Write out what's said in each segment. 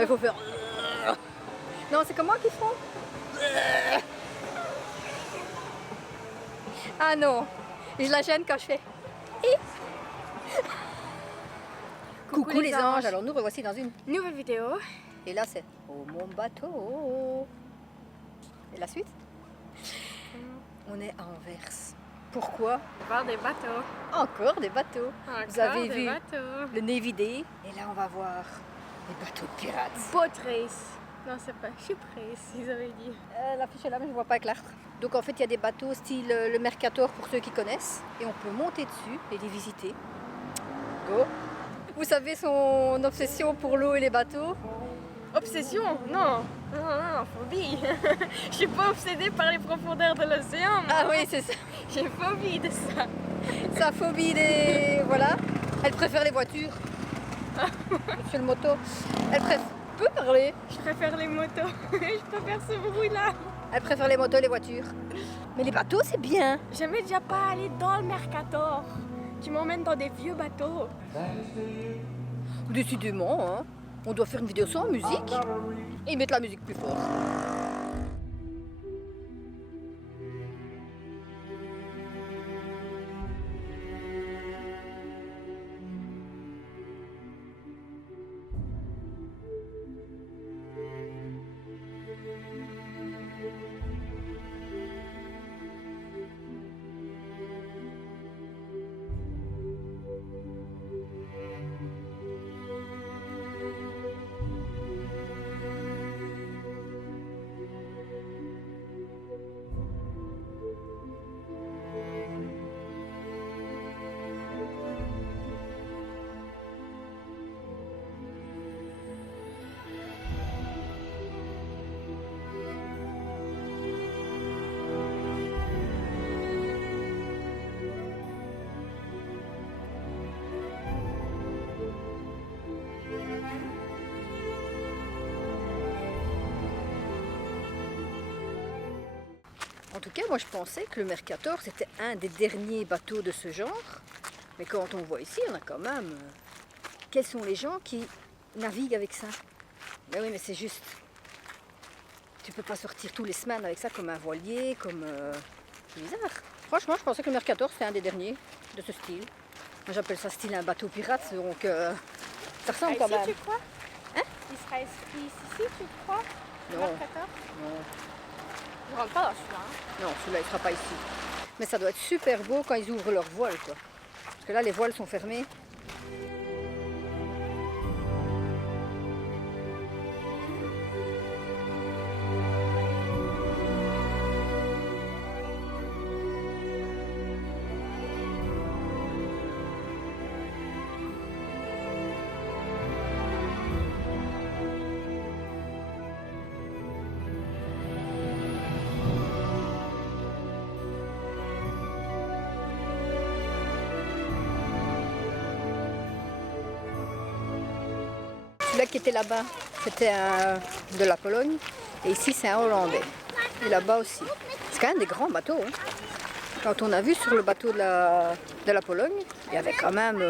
Il faut faire... Non, c'est comment qu'ils font? Ah non, je la gêne quand je fais... Coucou les anges, alors nous revoici dans une nouvelle vidéo. Et là c'est Oh mon bateau. Et la suite? On est à Anvers. Pourquoi? Voir des bateaux. Encore des bateaux. Vous avez vu bateaux. le Navy Day. Et là on va voir les bateaux de pirates. Boat race. Non, c'est pas ship race, ils avaient dit. L'affiche est là mais je ne vois pas clair. Donc en fait il y a des bateaux style le Mercator pour ceux qui connaissent. Et on peut monter dessus et les visiter. Go! Vous savez son obsession pour l'eau et les bateaux? Obsession? Non, phobie. Je suis pas obsédée par les profondeurs de l'océan. Ah oui, c'est ça. J'ai phobie de ça. Sa phobie des... Voilà. Elle préfère les voitures. Monsieur le moto. Elle peut parler. Je préfère les motos. Je préfère ce bruit-là. Elle préfère les motos et les voitures. Mais les bateaux, c'est bien. J'aimais déjà pas aller dans le Mercator. Tu m'emmènes dans des vieux bateaux. Décidément, hein. On doit faire une vidéo sans musique et mettre la musique plus fort. En tout cas, moi je pensais que le Mercator c'était un des derniers bateaux de ce genre. Mais quand on voit ici, on a quand même... Quels sont les gens qui naviguent avec ça? Ben oui, mais c'est juste... Tu peux pas sortir tous les semaines avec ça comme un voilier, comme... C'est bizarre. Franchement, je pensais que le Mercator c'était un des derniers de ce style. Moi j'appelle ça style un bateau pirate, donc ça ressemble quand même. Ici, tu crois? Hein? Il sera ici, tu crois? Non. Mercator? Non. Je rentre pas dans celui-là. Hein. Non, celui-là il sera pas ici. Mais ça doit être super beau quand ils ouvrent leurs voiles, quoi. Parce que là, les voiles sont fermées. Celui-là qui était là-bas, c'était de la Pologne. Et ici, c'est un Hollandais. Et là-bas aussi. C'est quand même des grands bateaux. Hein. Quand on a vu sur le bateau de la Pologne, il y avait quand même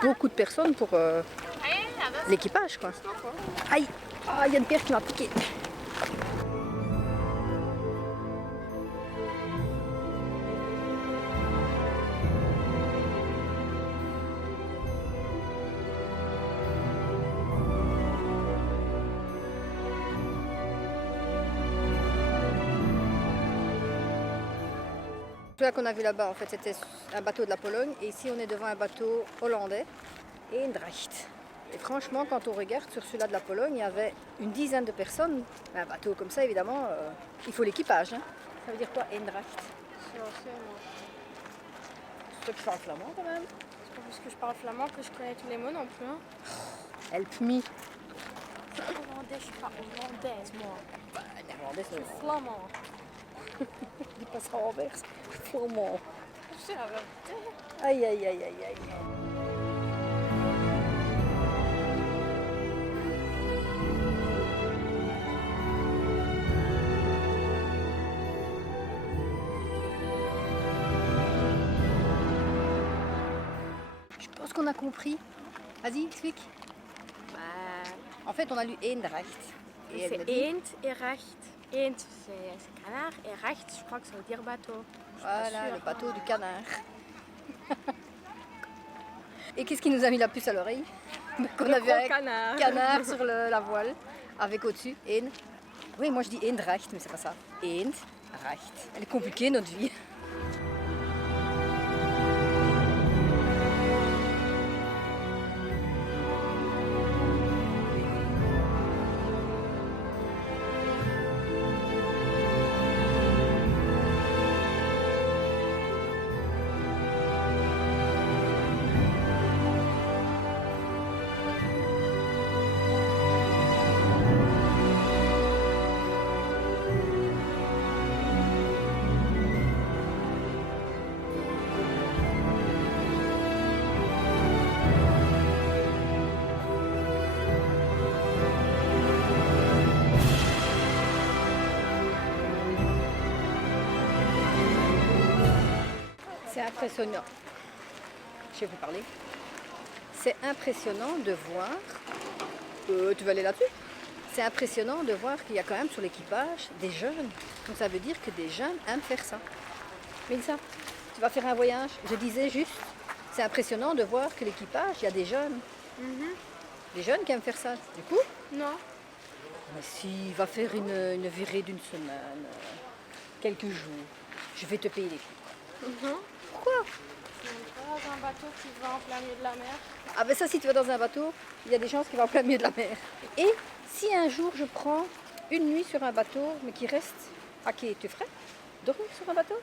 beaucoup de personnes pour l'équipage, quoi. Aïe! Ah, il y a une pierre qui m'a piqué. Celui-là qu'on a vu là-bas, en fait, c'était un bateau de la Pologne. Et ici, on est devant un bateau hollandais et Eendracht. Et franchement, quand on regarde sur celui-là de la Pologne, il y avait une dizaine de personnes. Un bateau comme ça, évidemment, il faut l'équipage. Hein. Ça veut dire quoi, Eendracht? C'est C'est toi qui parles flamand, quand même. pas parce que je parle flamand que je connais tous les mots non plus. Hein. Help me. Hollandais, je suis pas hollandaise, moi. Bah, néerlandais, Je c'est... suis flamand. Dis pas ça en Anvers. Flamand. C'est la vérité. Aïe, aïe, aïe, aïe, aïe. Je pense qu'on a compris. Vas-y, explique. Bah, En fait, on a lu Eendracht. Et elle m'a c'est dit, eend et recht. Eend, c'est canard. Et recht, je crois que ça veut dire bateau. Je suis pas voilà, sûre. le bateau du canard. Et qu'est-ce qui nous a mis la puce à l'oreille? Qu'on Le a vu gros un canard. canard sur la voile, avec au-dessus Een. Oui, moi je dis Eendracht, mais c'est pas ça. Eendracht. Elle est compliquée notre vie. C'est impressionnant. Je sais plus parler. C'est impressionnant de voir. Tu vas aller là-dessus? C'est impressionnant de voir qu'il y a quand même sur l'équipage des jeunes. Donc ça veut dire que des jeunes aiment faire ça. Mélissa, tu vas faire un voyage. Je disais juste, c'est impressionnant de voir que l'équipage, il y a des jeunes. Des jeunes qui aiment faire ça. Du coup, Non. mais si, va faire une virée d'une semaine, quelques jours. Je vais te payer les coûts. Pourquoi? C'est pas un bateau qui va en plein milieu de la mer. Ah ben ça, si tu vas dans un bateau, il y a des chances qu'il va en plein milieu de la mer. Et si un jour je prends une nuit sur un bateau, mais qui reste à quai, tu ferais dormir sur un bateau?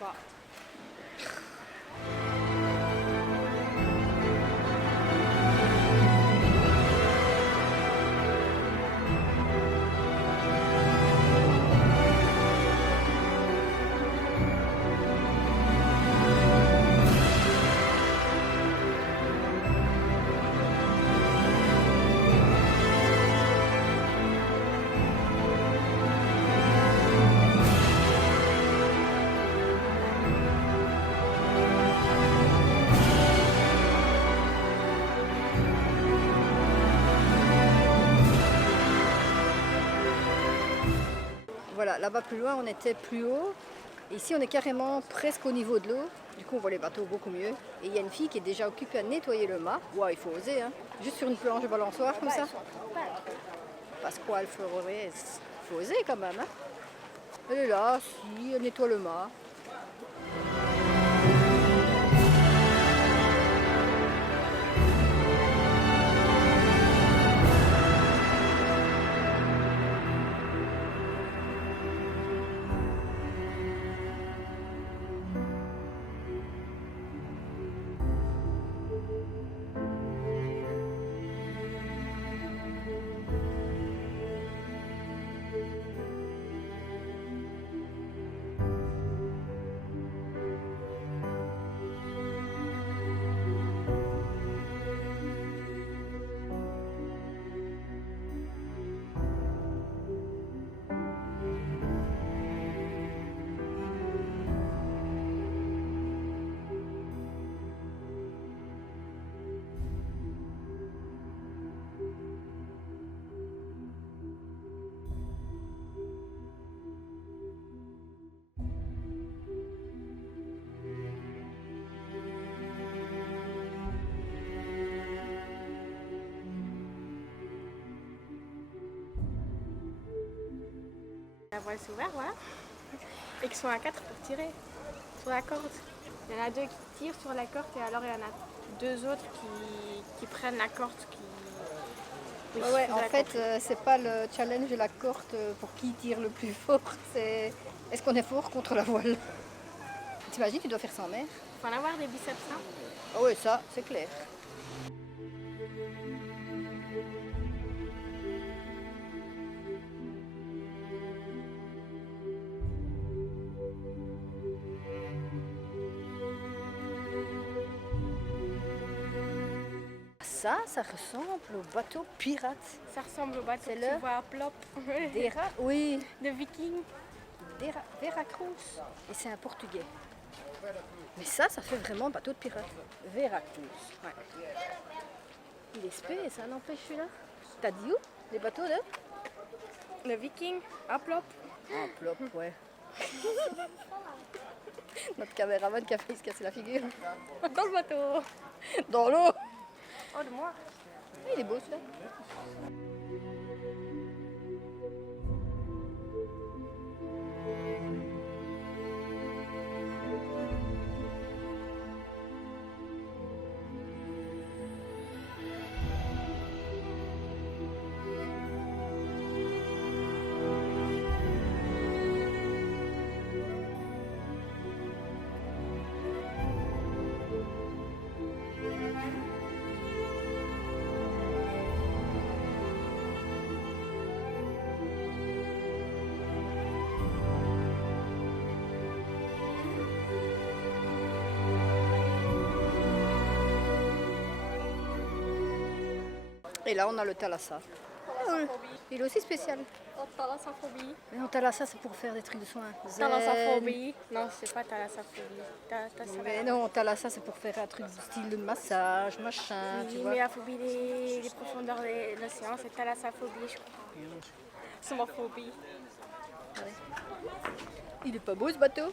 Bah, Voilà, là-bas plus loin, on était plus haut. Et ici, on est carrément presque au niveau de l'eau. Du coup, on voit les bateaux beaucoup mieux. Et il y a une fille qui est déjà occupée à nettoyer le mât. Ouais, il faut oser, hein. Juste sur une planche de balançoire comme ça. Pasquale Flores. Il faut oser quand même, hein. Elle est là, si, elle nettoie le mât. la voile s'est ouverte, voilà. Et qui sont à 4 pour tirer sur la corde. Il y en a 2 qui tirent sur la corde et alors il y en a 2 autres qui prennent la corde. Oui, Ouais, de en la fait, corde. c'est pas le challenge de la corde pour qui tire le plus fort, c'est est-ce qu'on est fort contre la voile. T'imagines, tu dois faire ça en mer? Faut en avoir des biceps, hein. Ah oui, ça, c'est clair. Ça ressemble au bateau pirate. Ça ressemble au bateau C'est que le tu vois à Plop. Oui, De Viking. Veracruz. Et c'est un portugais. Mais ça fait vraiment bateau de pirate. Veracruz. Ouais. Il l'espèce, ça n'empêche celui-là. T'as dit où? Les bateaux de Le Viking, à Plop. Ah, plop, ouais. Notre caméraman qui a failli se casser la figure. Dans le bateau. Dans l'eau. Oh, de moi. Ah, il est beau celui-là. Et là, on a le thalassa. Il est aussi spécial. Oh, thalassophobie. Mais non, thalassa, c'est pour faire des trucs de soins. Zen. Thalassophobie. Non, c'est pas thalassophobie. Mais non, thalassa, c'est pour faire un truc du style de massage, machin, tu Oui, vois. mais la phobie des profondeurs de l'océan, c'est thalassophobie, je crois. Somophobie. Il est pas beau ce bateau?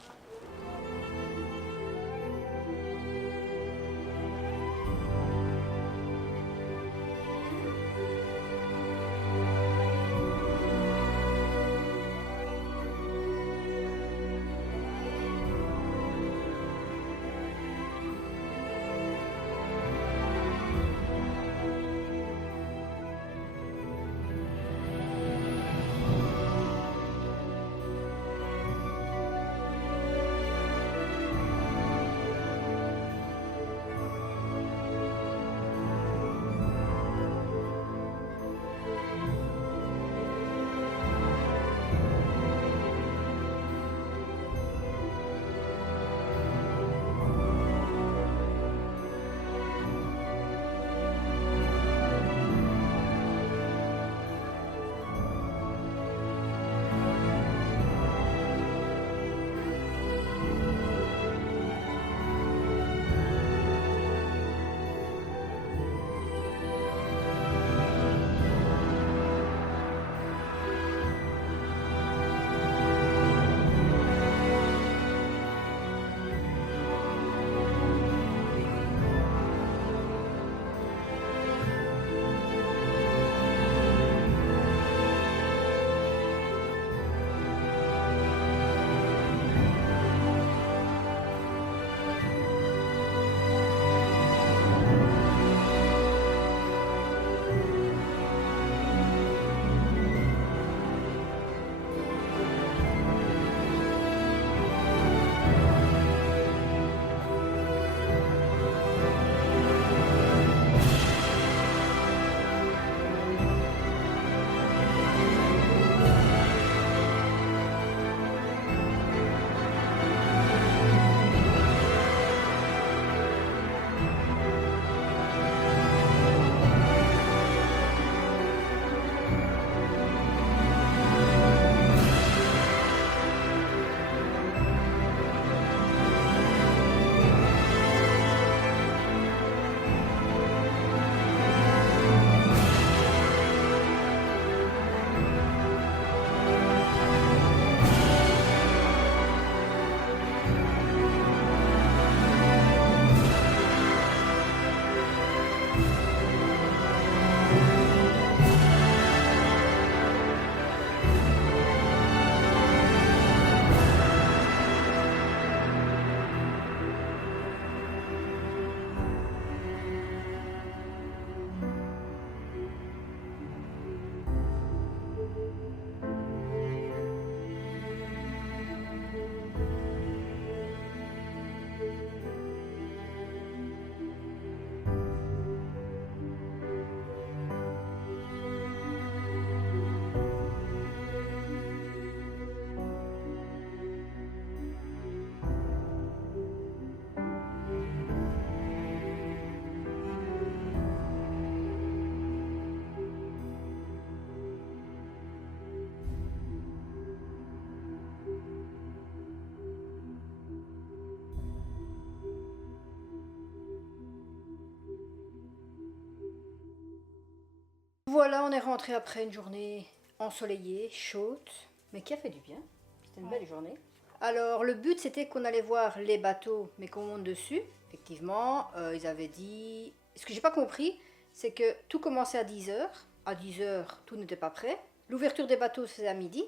voilà, on est rentré après une journée ensoleillée, chaude, mais qui a fait du bien. C'était une belle journée. Alors, le but, c'était qu'on allait voir les bateaux, mais qu'on monte dessus. Effectivement, ils avaient dit... Ce que j'ai pas compris, c'est que tout commençait à 10h. À 10h, tout n'était pas prêt. L'ouverture des bateaux, c'est à midi.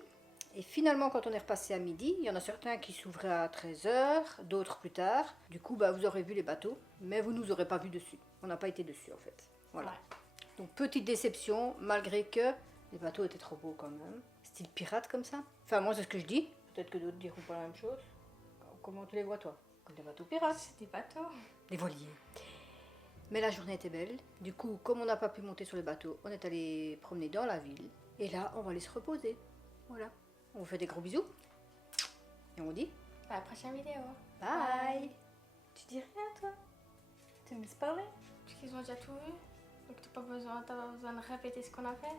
Et finalement, quand on est repassé à midi, il y en a certains qui s'ouvraient à 13h, d'autres plus tard. Du coup, vous aurez vu les bateaux, mais vous nous aurez pas vu dessus. On n'a pas été dessus, en fait. Voilà. Ouais. Donc, petite déception, malgré que les bateaux étaient trop beaux quand même. Style pirate comme ça. Enfin, moi, c'est ce que je dis. Peut-être que d'autres diront pas la même chose. Comment tu les vois, toi? Comme des bateaux pirates. C'est des bateaux. Des voiliers. Mais la journée était belle. Du coup, comme on n'a pas pu monter sur le bateau, on est allé promener dans la ville. Et là, on va aller se reposer. Voilà. On vous fait des gros bisous. Et on vous dit À la prochaine vidéo. bye. Tu dis rien, toi? Tu me laisses parler? Parce qu'ils ont déjà tout vu. Donc t'as pas besoin de répéter ce qu'on a fait.